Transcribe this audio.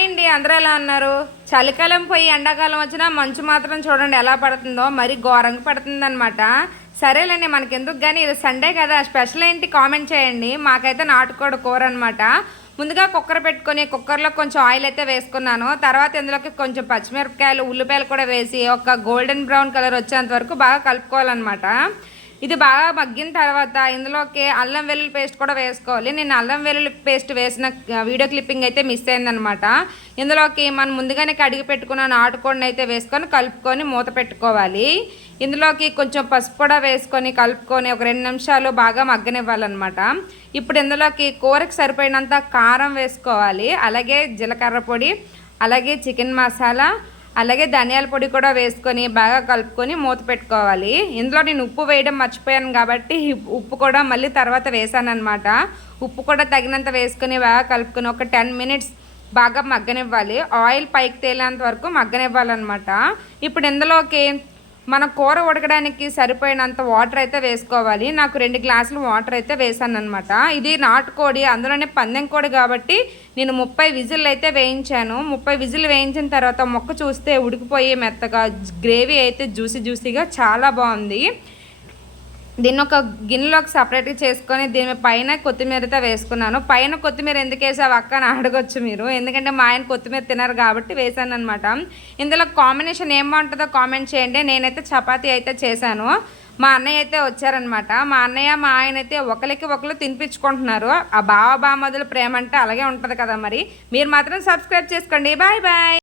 Hi అండి అందరూ ఎలా ఉన్నారు? చలికాలం పోయి ఎండాకాలం వచ్చినా మంచు మాత్రం చూడండి ఎలా పడుతుందో మరి ఘోరంగా పడుతుందనమాట సరేలేండి మనకి ఎందుకు కానీ ఇది సండే కదా. స్పెషల్ ఏంటి కామెంట్ చేయండి. మాకైతే నాటుకోడు కూర అనమాట ముందుగా కుక్కర్ పెట్టుకొని కుక్కర్లో కొంచెం ఆయిల్ అయితే వేసుకున్నాను. తర్వాత ఇందులోకి కొంచెం పచ్చిమిరపకాయలు ఉల్లిపాయలు కూడా వేసి ఒక గోల్డెన్ బ్రౌన్ కలర్ వచ్చేంత వరకు బాగా కలుపుకోవాలన్నమాట. ఇది బాగా మగ్గిన తర్వాత ఇందులోకి అల్లం వెల్లుల్లి పేస్ట్ కూడా వేసుకోవాలి. నేను అల్లం వెల్లుల్లి పేస్ట్ వేసిన వీడియో క్లిప్పింగ్ అయితే మిస్ అయిందనమాట ఇందులోకి మనం ముందుగానే కడిగి పెట్టుకున్న నాటుకోడిని అయితే వేసుకొని కలుపుకొని మూత పెట్టుకోవాలి. ఇందులోకి కొంచెం పసుపు కూడా వేసుకొని కలుపుకొని ఒక రెండు నిమిషాలు బాగా మగ్గనివ్వాలన్నమాట. ఇప్పుడు ఇందులోకి కూరకు సరిపోయినంత కారం వేసుకోవాలి. అలాగే జీలకర్ర పొడి అలాగే చికెన్ మసాలా అలాగే ధనియాల పొడి కూడా వేసుకొని బాగా కలుపుకొని మూత పెట్టుకోవాలి. ఇందులో నేను ఉప్పు వేయడం మర్చిపోయాను కాబట్టి ఉప్పు కూడా మళ్ళీ తర్వాత వేసాను అనమాట ఉప్పు కూడా తగినంత వేసుకొని బాగా కలుపుకొని ఒక టెన్ మినిట్స్ బాగా మగ్గనివ్వాలి. ఆయిల్ పైకి తేలేంత వరకు మగ్గనివ్వాలన్నమాట. ఇప్పుడు ఇందులోకి మన కూర ఉడకడానికి సరిపోయినంత వాటర్ అయితే వేసుకోవాలి. నాకు రెండు గ్లాసులు వాటర్ అయితే వేసాను అనమాట ఇది నాటుకోడి అందులోనే పందెం కోడి కాబట్టి నేను ముప్పై విజిల్ అయితే వేయించాను. ముప్పై విజిల్ వేయించిన తర్వాత మొక్క చూస్తే ఉడికిపోయి మెత్తగా గ్రేవీ అయితే జ్యూసీ జ్యూసీగా చాలా బాగుంది. దీన్ని ఒక గిన్నెలోకి సపరేట్గా చేసుకొని దీని పైన కొత్తిమీరతో వేసుకున్నాను. పైన కొత్తిమీర ఎందుకు వేసావు అక్క అని అడగొచ్చు మీరు. ఎందుకంటే మా ఆయన కొత్తిమీర తినరు కాబట్టి వేసాను అనమాట ఇందులో కాంబినేషన్ ఏం బాగుంటుందో కామెంట్ చేయండి. నేనైతే చపాతీ అయితే చేశాను. మా అన్నయ్య అయితే వచ్చారనమాట మా అన్నయ్య మా ఆయన అయితే ఒకరికి ఒకరు తినిపించుకుంటున్నారు. ఆ బావ బామదుల ప్రేమ అంటే అలాగే ఉంటుంది కదా మరి. మీరు మాత్రం సబ్స్క్రైబ్ చేసుకోండి. Bye bye